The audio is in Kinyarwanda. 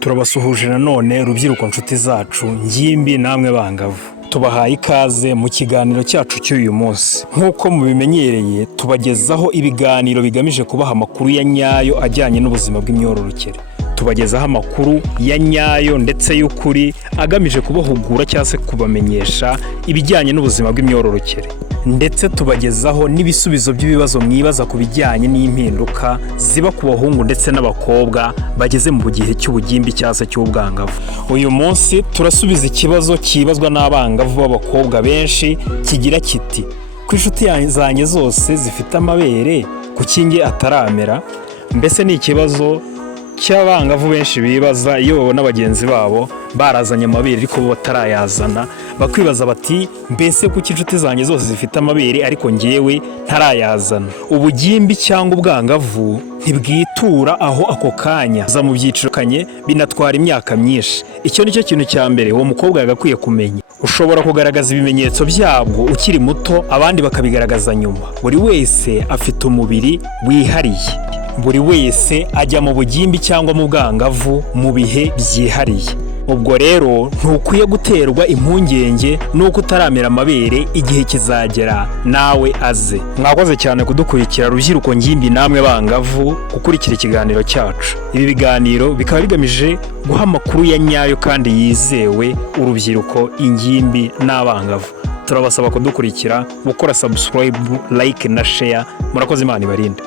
turabasuhuje nanone rubyiruko nshuti zacu ngimbi namwe bangavu, tubahaye ikaze mu kiganiro cyacu cy'uyu munsi. Nk'uko mubimenyereye tubagezaho ibiganiro bigamije kubaha amakuru ya nyayo ajyanye n'ubuzima bw'imyororokere. Tubagezaho amakuru ya nyayo ndetse y'ukuri agamije kubahugura cyangwa se kubamenyesha ibijyanye n'ubuzima bw'imyororokere. Ndetse tubagezaho n'ibisubizo by'ibibazo mwibaza ku bijyanye n'impinduka ziba ku bahungu ndetse n'abakobwa bageze mu gihe cy'ubugimbi cyangwa se cy'ubwangavu. Uyu munsi turasubiza ikibazo kibazwa n'abangavu b'abakobwa benshi kigira kiti: ku inshuti zanjye zose zifite amabere kuki njye ataramera? Mbese ni ikibazo cy'abangavu benshi bibaza iyo babona bagenzi babo barazanye amabere ariko bo batarayazana, bakwibaza bati mbese kuki inshuti zanjye zose zifite amabere ariko njyewe ntarayazana? Ubugimbi cyangwa ubwangavu ntibwitura aho ako kanya, za mu byiciro kanye binatwara imyaka myinshi. Icyo nicyo kintu cya mbere uwo mukobwa yagakwiye kumenya. Ushobora kugaragaza ibimenyetso byabwo ukiri muto, abandi bakabigaragaza nyuma. Buri wese afite umubiri wihariye, buri wese ajya mu bugimbi cyangwa mu bwangavu mu bihe byihariye. Ubwo rero ntukwiye guterwa impungenge nuko utaramera amabere, igihe kizagera nawe aze. Mwakoze cyane kudukurikira rubyiruko ngimbi namwe bangavu gukurikira ikiganiro cyacu. Ibi biganiro bikaba bigamije guha amakuru ya nyayo kandi yizewe urubyiruko, ingimbi n'abangavu. Turabasaba kudukurikira, gukora subscribe, like na share. Murakoze, Imana ibarinde.